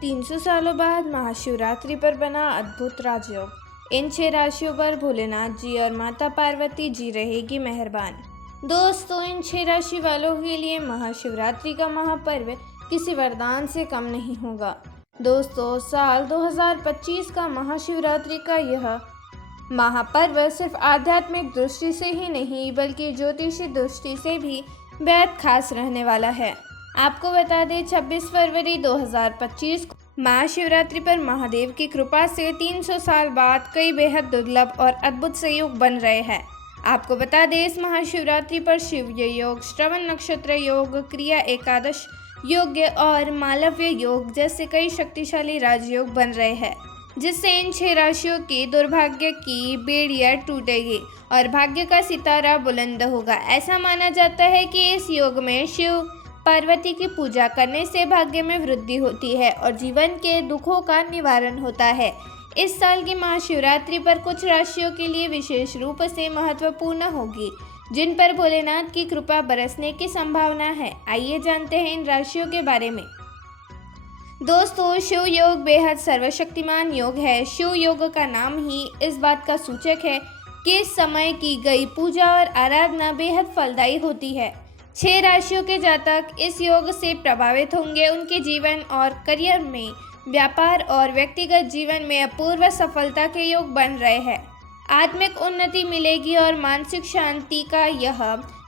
300 सालों बाद महाशिवरात्रि पर बना अद्भुत राजयोग। इन 6 राशियों पर भोलेनाथ जी और माता पार्वती जी रहेगी मेहरबान। दोस्तों, इन 6 राशि वालों के लिए महाशिवरात्रि का महापर्व किसी वरदान से कम नहीं होगा। दोस्तों, साल 2025 का महाशिवरात्रि का यह महापर्व सिर्फ आध्यात्मिक दृष्टि से ही नहीं बल्कि ज्योतिषी दृष्टि से भी बेहद खास रहने वाला है। आपको बता दें, 26 फरवरी 2025 को महाशिवरात्रि पर महादेव की कृपा से 300 साल बाद कई बेहद दुर्लभ और अद्भुत संयोग बन रहे हैं। आपको बता दें, इस महाशिवरात्रि पर शिव योग, श्रवण नक्षत्र योग, क्रिया एकादश योग और मालव्य योग जैसे कई शक्तिशाली राजयोग बन रहे हैं, जिससे इन 6 राशियों की दुर्भाग्य की बेड़ियां टूटेगी और भाग्य का सितारा बुलंद होगा। ऐसा माना जाता है कि इस योग में शिव पार्वती की पूजा करने से भाग्य में वृद्धि होती है और जीवन के दुखों का निवारण होता है। इस साल की महाशिवरात्रि पर कुछ राशियों के लिए विशेष रूप से महत्वपूर्ण होगी, जिन पर भोलेनाथ की कृपा बरसने की संभावना है। आइए जानते हैं इन राशियों के बारे में। दोस्तों, शिव योग बेहद सर्वशक्तिमान योग है। शिव योग का नाम ही इस बात का सूचक है कि इस समय की गई पूजा और आराधना बेहद फलदायी होती है। 6 राशियों के जातक इस योग से प्रभावित होंगे। उनके जीवन और करियर में, व्यापार और व्यक्तिगत जीवन में अपूर्व सफलता के योग बन रहे हैं। आत्मिक उन्नति मिलेगी और मानसिक शांति का यह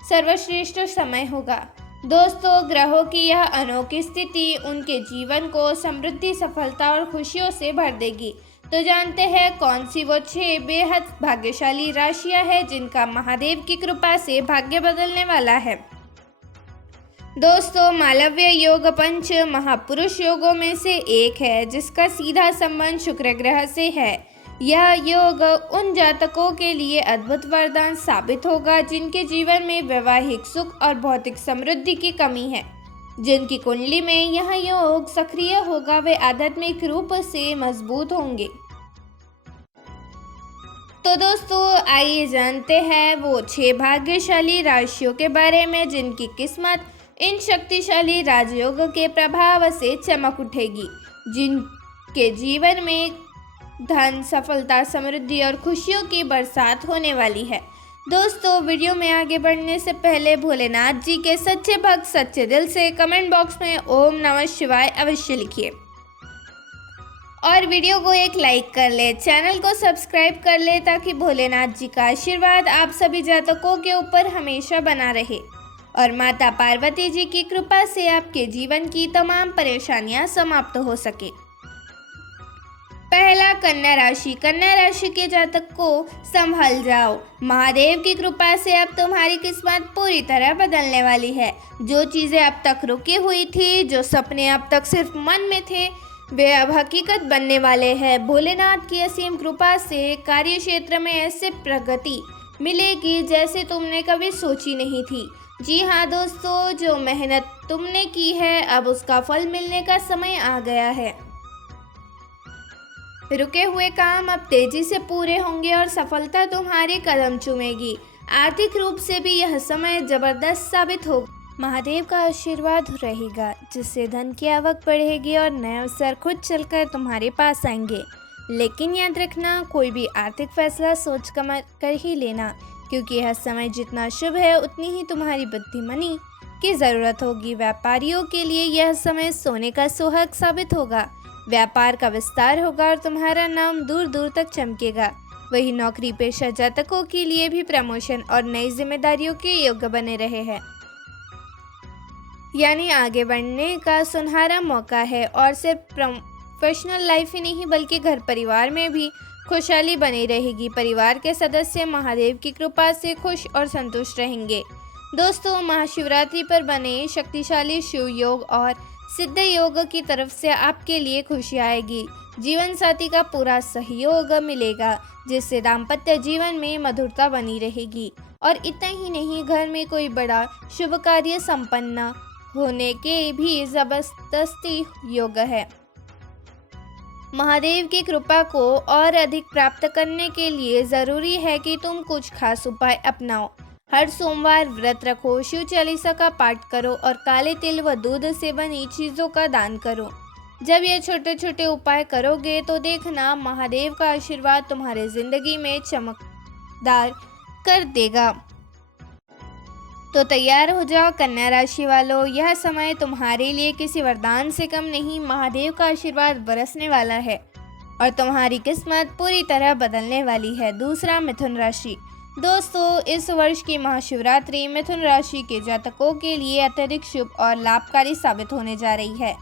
सर्वश्रेष्ठ समय होगा। दोस्तों, ग्रहों की यह अनोखी स्थिति उनके जीवन को समृद्धि, सफलता और खुशियों से भर देगी। तो जानते हैं कौन सी वो 6 बेहद भाग्यशाली राशियां हैं जिनका महादेव की कृपा से भाग्य बदलने वाला है। दोस्तों, मालव्य योग पंच महापुरुष योगों में से एक है, जिसका सीधा संबंध शुक्र ग्रह से है। यह योग उन जातकों के लिए अद्भुत वरदान साबित होगा जिनके जीवन में वैवाहिक सुख और भौतिक समृद्धि की कमी है। जिनकी कुंडली में यह योग सक्रिय होगा वे आध्यात्मिक रूप से मजबूत होंगे। तो दोस्तों, आइए जानते हैं वो 6 भाग्यशाली राशियों के बारे में जिनकी किस्मत इन शक्तिशाली राजयोग के प्रभाव से चमक उठेगी, जिनके जीवन में धन, सफलता, समृद्धि और खुशियों की बरसात होने वाली है। दोस्तों, वीडियो में आगे बढ़ने से पहले भोलेनाथ जी के सच्चे भक्त सच्चे दिल से कमेंट बॉक्स में ओम नमः शिवाय अवश्य लिखिए और वीडियो को एक लाइक कर ले, चैनल को सब्सक्राइब कर ले ताकि भोलेनाथ जी का आशीर्वाद आप सभी जातकों के ऊपर हमेशा बना रहे और माता पार्वती जी की कृपा से आपके जीवन की तमाम परेशानियां समाप्त हो सके। पहला, कन्या राशि। कन्या राशि के जातक को संभल जाओ, महादेव की कृपा से अब तुम्हारी किस्मत पूरी तरह बदलने वाली है। जो चीजें अब तक रुकी हुई थी, जो सपने अब तक सिर्फ मन में थे, वे अब हकीकत बनने वाले हैं। भोलेनाथ की असीम कृपा से कार्य क्षेत्र में ऐसे प्रगति मिलेगी जैसे तुमने कभी सोची नहीं थी। जी हाँ दोस्तों, जो मेहनत तुमने की है अब उसका फल मिलने का समय आ गया है। रुके हुए काम अब तेजी से पूरे होंगे और सफलता तुम्हारे कदम चूमेगी। आर्थिक रूप से भी यह समय जबरदस्त साबित होगा। महादेव का आशीर्वाद रहेगा जिससे धन की आवक बढ़ेगी और नए अवसर खुद चलकर तुम्हारे पास आएंगे। लेकिन याद रखना, कोई भी आर्थिक फैसला सोच कर ही लेना, क्योंकि यह समय जितना शुभ है उतनी ही तुम्हारी बुद्धिमानी की ज़रूरत होगी। व्यापारियों के लिए यह समय सोने का सुहाग साबित होगा। व्यापार का विस्तार होगा और तुम्हारा नाम दूर दूर तक चमकेगा। वही नौकरी पेशा जातकों के लिए भी प्रमोशन और नई जिम्मेदारियों के योग्य बने रहे हैं, यानी आगे बढ़ने का सुनहरा मौका है। और सिर्फ प्रोफेशनल लाइफ ही नहीं बल्कि घर परिवार में भी खुशहाली बनी रहेगी। परिवार के सदस्य महादेव की कृपा से खुश और संतुष्ट रहेंगे। दोस्तों, महाशिवरात्रि पर बने शक्तिशाली शिव योग और सिद्ध योग की तरफ से आपके लिए खुशी आएगी। जीवन साथी का पूरा सहयोग मिलेगा जिससे दाम्पत्य जीवन में मधुरता बनी रहेगी। और इतना ही नहीं, घर में कोई बड़ा शुभ कार्य संपन्न होने के भी जबरदस्ती योग है। महादेव की कृपा को और अधिक प्राप्त करने के लिए ज़रूरी है कि तुम कुछ खास उपाय अपनाओ। हर सोमवार व्रत रखो, शिव चालीसा का पाठ करो और काले तिल व दूध से बनी चीज़ों का दान करो। जब ये छोटे छोटे उपाय करोगे तो देखना महादेव का आशीर्वाद तुम्हारे जिंदगी में चमकदार कर देगा। तो तैयार हो जाओ कन्या राशि वालों, यह समय तुम्हारे लिए किसी वरदान से कम नहीं, महादेव का आशीर्वाद बरसने वाला है और तुम्हारी किस्मत पूरी तरह बदलने वाली है। दूसरा, मिथुन राशि। दोस्तों, इस वर्ष की महाशिवरात्रि मिथुन राशि के जातकों के लिए अत्यधिक शुभ और लाभकारी साबित होने जा रही है।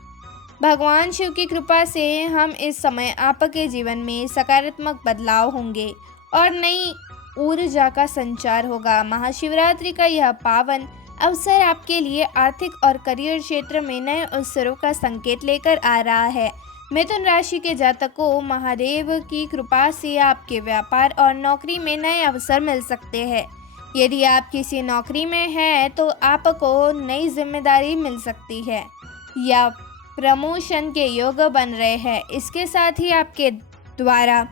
भगवान शिव की कृपा से हम इस समय आपके जीवन में सकारात्मक बदलाव होंगे और नई ऊर्जा का संचार होगा। महाशिवरात्रि का यह पावन अवसर आपके लिए आर्थिक और करियर क्षेत्र में नए अवसरों का संकेत लेकर आ रहा है। मिथुन राशि के जातकों, महादेव की कृपा से आपके व्यापार और नौकरी में नए अवसर मिल सकते हैं। यदि आप किसी नौकरी में हैं तो आपको नई जिम्मेदारी मिल सकती है या प्रमोशन के योग बन रहे हैं। इसके साथ ही आपके द्वारा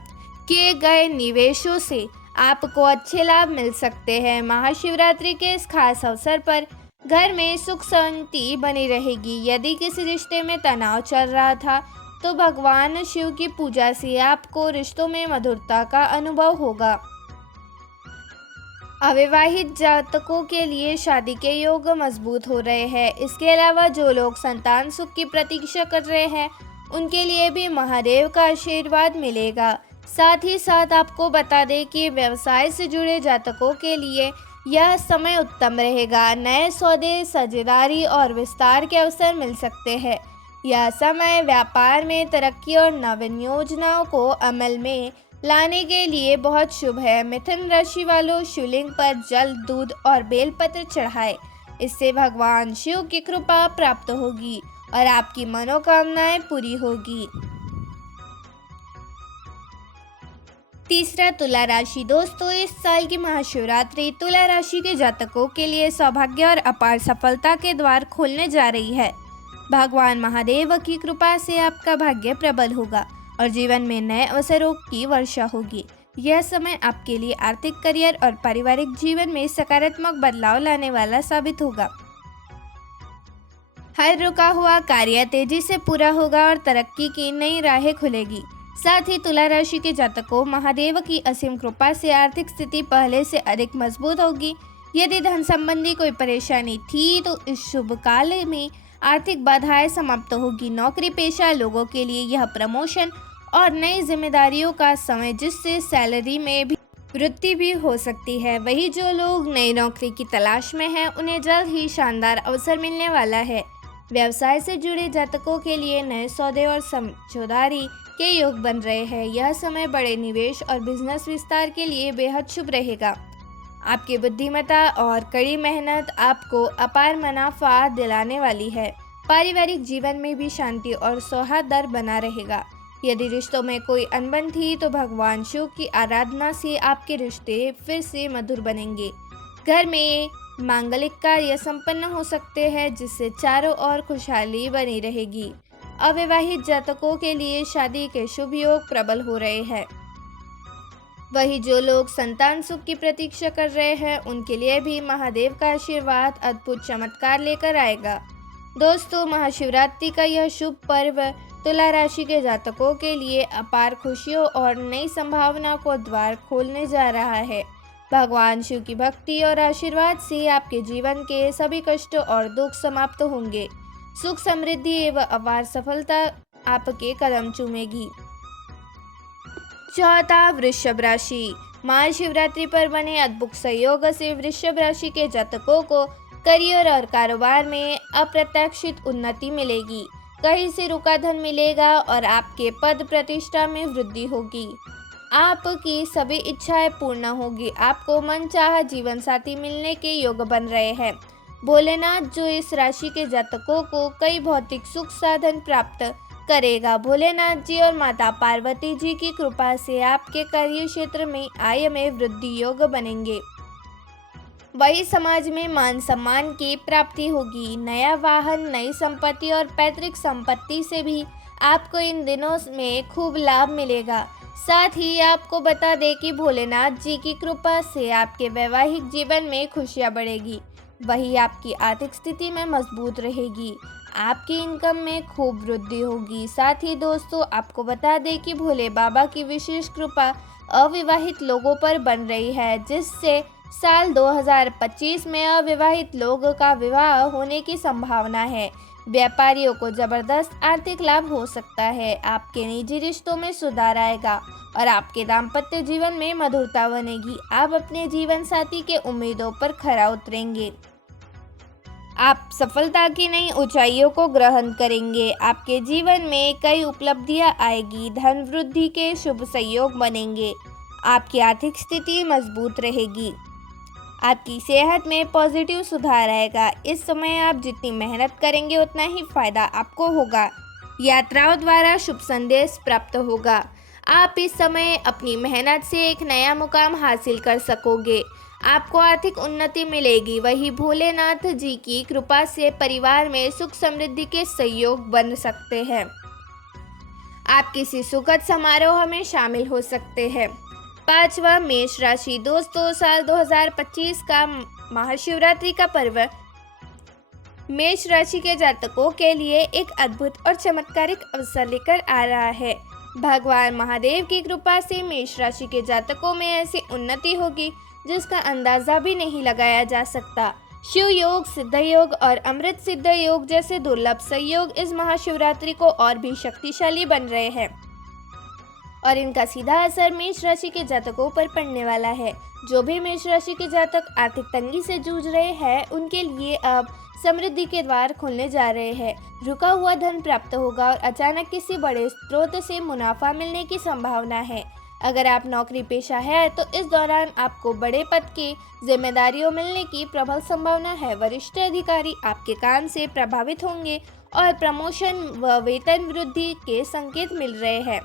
किए गए निवेशों से आपको अच्छे लाभ मिल सकते हैं। महाशिवरात्रि के इस खास अवसर पर घर में सुख शांति बनी रहेगी। यदि किसी रिश्ते में तनाव चल रहा था तो भगवान शिव की पूजा से आपको रिश्तों में मधुरता का अनुभव होगा। अविवाहित जातकों के लिए शादी के योग मजबूत हो रहे हैं। इसके अलावा जो लोग संतान सुख की प्रतीक्षा कर रहे हैं उनके लिए भी महादेव का आशीर्वाद मिलेगा। साथ ही साथ आपको बता दें कि व्यवसाय से जुड़े जातकों के लिए यह समय उत्तम रहेगा। नए सौदे, साझेदारी और विस्तार के अवसर मिल सकते हैं। यह समय व्यापार में तरक्की और नवीन योजनाओं को अमल में लाने के लिए बहुत शुभ है। मिथुन राशि वालों, शिवलिंग पर जल, दूध और बेलपत्र चढ़ाएं। इससे भगवान शिव की कृपा प्राप्त होगी और आपकी मनोकामनाएं पूरी होगी। तीसरा, तुला राशि। दोस्तों, इस साल की महाशिवरात्रि तुला राशि के जातकों के लिए सौभाग्य और अपार सफलता के द्वार खोलने जा रही है। भगवान महादेव की कृपा से आपका भाग्य प्रबल होगा और जीवन में नए अवसरों की वर्षा होगी। यह समय आपके लिए आर्थिक, करियर और पारिवारिक जीवन में सकारात्मक बदलाव लाने वाला साबित होगा। हर रुका हुआ कार्य तेजी से पूरा होगा और तरक्की की नई राहें खुलेगी। साथ ही तुला राशि के जातकों, महादेव की असीम कृपा से आर्थिक स्थिति पहले से अधिक मजबूत होगी। यदि धन संबंधी कोई परेशानी थी तो इस शुभ काल में आर्थिक बाधाएं समाप्त होगी। नौकरी पेशा लोगों के लिए यह प्रमोशन और नई जिम्मेदारियों का समय, जिससे सैलरी में भी वृद्धि भी हो सकती है। वही जो लोग नई नौकरी की तलाश में हैं उन्हें जल्द ही शानदार अवसर मिलने वाला है। व्यवसाय से जुड़े जातकों के लिए नए सौदे और समझौदारी के योग बन रहे हैं। यह समय बड़े निवेश और बिजनेस विस्तार के लिए बेहद शुभ रहेगा। आपकी बुद्धिमत्ता और कड़ी मेहनत आपको अपार मुनाफा दिलाने वाली है। पारिवारिक जीवन में भी शांति और सौहार्द बना रहेगा। यदि रिश्तों में कोई अनबन थी तो भगवान शिव की आराधना से आपके रिश्ते फिर से मधुर बनेंगे। घर में मांगलिक कार्य संपन्न हो सकते हैं, जिससे चारों ओर खुशहाली बनी रहेगी। अविवाहित जातकों के लिए शादी के शुभ योग प्रबल हो रहे हैं। वही जो लोग संतान सुख की प्रतीक्षा कर रहे हैं उनके लिए भी महादेव का आशीर्वाद अद्भुत चमत्कार लेकर आएगा। दोस्तों, महाशिवरात्रि का यह शुभ पर्व तुला राशि के जातकों के लिए अपार खुशियों और नई संभावनाओं को द्वार खोलने जा रहा है। भगवान शिव की भक्ति और आशीर्वाद से आपके जीवन के सभी कष्ट और दुख समाप्त होंगे। सुख, समृद्धि एवं अपार सफलता आपके कदम चूमेगी। चौथा, वृषभ राशि। महाशिवरात्रि पर बने अद्भुत संयोग से वृषभ राशि के जातकों को करियर और कारोबार में अप्रत्याशित उन्नति मिलेगी। कहीं से रुका धन मिलेगा और आपके पद प्रतिष्ठा में वृद्धि होगी। आपकी सभी इच्छाएं पूर्ण होगी। आपको मनचाहा जीवन साथी मिलने के योग बन रहे हैं। भोलेनाथ जो इस राशि के जातकों को कई भौतिक सुख साधन प्राप्त करेगा। भोलेनाथ जी और माता पार्वती जी की कृपा से आपके कार्य क्षेत्र में आय में वृद्धि योग बनेंगे। वही समाज में मान सम्मान की प्राप्ति होगी। नया वाहन, नई संपत्ति और पैतृक संपत्ति से भी आपको इन दिनों में खूब लाभ मिलेगा। साथ ही आपको बता दें कि भोलेनाथ जी की कृपा से आपके वैवाहिक जीवन में खुशियां बढ़ेगी। वही आपकी आर्थिक स्थिति में मजबूत रहेगी। आपकी इनकम में खूब वृद्धि होगी। साथ ही दोस्तों आपको बता दें कि भोले बाबा की विशेष कृपा अविवाहित लोगों पर बन रही है, जिससे साल 2025 में अविवाहित लोगों का विवाह होने की संभावना है। व्यापारियों को जबरदस्त आर्थिक लाभ हो सकता है। आपके निजी रिश्तों में सुधार आएगा और आपके दाम्पत्य जीवन में मधुरता बनेगी। आप अपने जीवन साथी के उम्मीदों पर खरा उतरेंगे। आप सफलता की नई ऊंचाइयों को ग्रहण करेंगे। आपके जीवन में कई उपलब्धियां आएगी। धन वृद्धि के शुभ संयोग बनेंगे। आपकी आर्थिक स्थिति मजबूत रहेगी। आपकी सेहत में पॉजिटिव सुधार आएगा। इस समय आप जितनी मेहनत करेंगे उतना ही फायदा आपको होगा। यात्राओं द्वारा शुभ संदेश प्राप्त होगा। आप इस समय अपनी मेहनत से एक नया मुकाम हासिल कर सकोगे। आपको आर्थिक उन्नति मिलेगी। वही भोलेनाथ जी की कृपा से परिवार में सुख समृद्धि के सहयोग बन सकते हैं। आप किसी सुखद समारोह में शामिल हो सकते हैं। 5वां मेष राशि। दोस्तों साल 2025 का महाशिवरात्रि का पर्व मेष राशि के जातकों के लिए एक अद्भुत और चमत्कारिक अवसर लेकर आ रहा है। भगवान महादेव की कृपा से मेष राशि के जातकों में ऐसी उन्नति होगी जिसका अंदाजा भी नहीं लगाया जा सकता। शिव योग, सिद्ध योग और अमृत सिद्ध योग जैसे दुर्लभ संयोग इस महाशिवरात्रि को और भी शक्तिशाली बन रहे हैं और इनका सीधा असर मेष राशि के जातकों पर पड़ने वाला है। जो भी मेष राशि के जातक आर्थिक तंगी से जूझ रहे हैं उनके लिए अब समृद्धि के द्वार खुलने जा रहे हैं। रुका हुआ धन प्राप्त होगा और अचानक किसी बड़े स्रोत से मुनाफा मिलने की संभावना है। अगर आप नौकरी पेशा है तो इस दौरान आपको बड़े पद की जिम्मेदारियों मिलने की प्रबल संभावना है। वरिष्ठ अधिकारी आपके काम से प्रभावित होंगे और प्रमोशन व वेतन वृद्धि के संकेत मिल रहे हैं।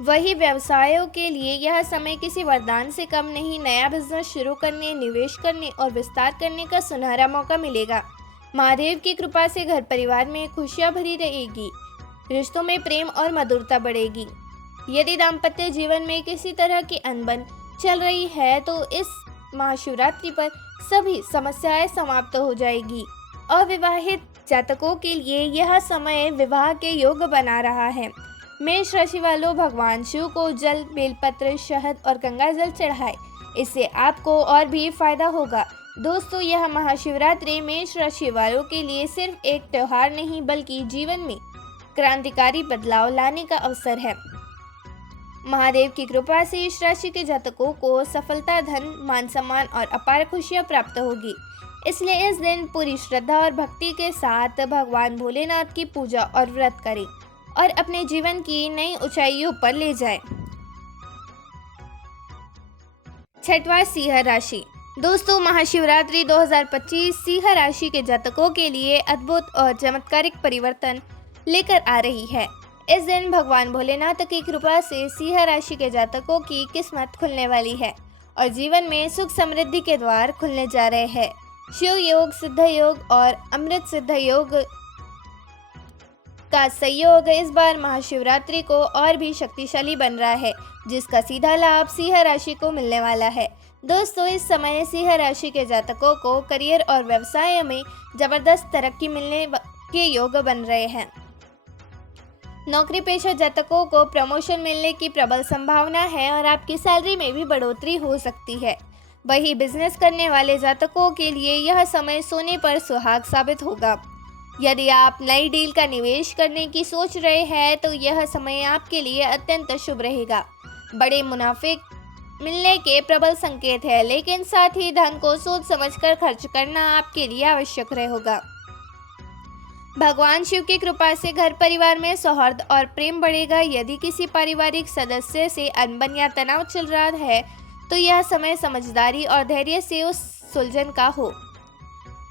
वही व्यवसायों के लिए यह समय किसी वरदान से कम नहीं। नया बिजनेस शुरू करने, निवेश करने और विस्तार करने का सुनहरा मौका मिलेगा। महादेव की कृपा से घर परिवार में खुशियां भरी रहेगी। रिश्तों में प्रेम और मधुरता बढ़ेगी। यदि दाम्पत्य जीवन में किसी तरह की अनबन चल रही है तो इस महाशिवरात्रि पर सभी समस्याएं समाप्त हो जाएगी। अविवाहित जातकों के लिए यह समय विवाह के योग बना रहा है। मेष राशि वालों भगवान शिव को जल, बेलपत्र, शहद और गंगा जल चढ़ाए। इससे आपको और भी फायदा होगा। दोस्तों यह महाशिवरात्रि मेष राशि वालों के लिए सिर्फ एक त्योहार नहीं बल्कि जीवन में क्रांतिकारी बदलाव लाने का अवसर है। महादेव की कृपा से इस राशि के जातकों को सफलता, धन, मान सम्मान और अपार खुशियां प्राप्त होगी। इसलिए इस दिन पूरी श्रद्धा और भक्ति के साथ भगवान भोलेनाथ की पूजा और व्रत करें और अपने जीवन की नई ऊंचाइयों पर ले जाएं। 6वां सिंह राशि। दोस्तों महाशिवरात्रि 2025 सिंह राशि के जातकों के लिए अद्भुत और चमत्कारिक परिवर्तन लेकर आ रही है। इस दिन भगवान भोलेनाथ की कृपा से सिंह राशि के जातकों की किस्मत खुलने वाली है और जीवन में सुख समृद्धि के द्वार खुलने जा रहे हैं। शिव योग, सिद्ध योग और अमृत सिद्ध योग का संयोग इस बार महाशिवरात्रि को और भी शक्तिशाली बन रहा है, जिसका सीधा लाभ सिंह राशि को मिलने वाला है। दोस्तों इस समय सिंह राशि के जातकों को करियर और व्यवसाय में जबरदस्त तरक्की मिलने के योग बन रहे हैं। नौकरी पेशा जातकों को प्रमोशन मिलने की प्रबल संभावना है और आपकी सैलरी में भी बढ़ोतरी हो सकती है। वही बिजनेस करने वाले जातकों के लिए यह समय सोने पर सुहाग साबित होगा। यदि आप नई डील का निवेश करने की सोच रहे हैं तो यह समय आपके लिए अत्यंत शुभ रहेगा। बड़े मुनाफे मिलने के प्रबल संकेत है, लेकिन साथ ही धन को सोच समझकर खर्च करना आपके लिए आवश्यक रहेगा। भगवान शिव की कृपा से घर परिवार में सौहार्द और प्रेम बढ़ेगा। यदि किसी पारिवारिक सदस्य से अनबन या तनाव चल रहा है तो यह समय समझदारी और धैर्य से उस सुलझन का हो।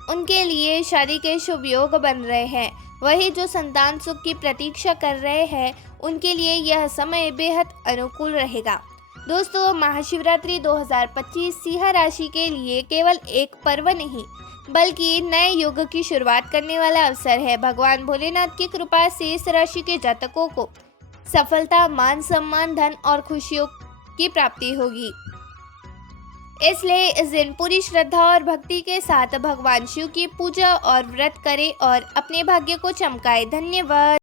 उनके लिए शादी के शुभ योग बन रहे हैं। वही जो संतान सुख की प्रतीक्षा कर रहे हैं उनके लिए यह समय बेहद अनुकूल रहेगा। दोस्तों महाशिवरात्रि 2025 सिंह राशि के लिए केवल एक पर्व नहीं बल्कि नए युग की शुरुआत करने वाला अवसर है। भगवान भोलेनाथ की कृपा से इस राशि के जातकों को सफलता, मान सम्मान, धन और खुशियों की प्राप्ति होगी। इसलिए इस दिन पूरी श्रद्धा और भक्ति के साथ भगवान शिव की पूजा और व्रत करें और अपने भाग्य को चमकाए। धन्यवाद।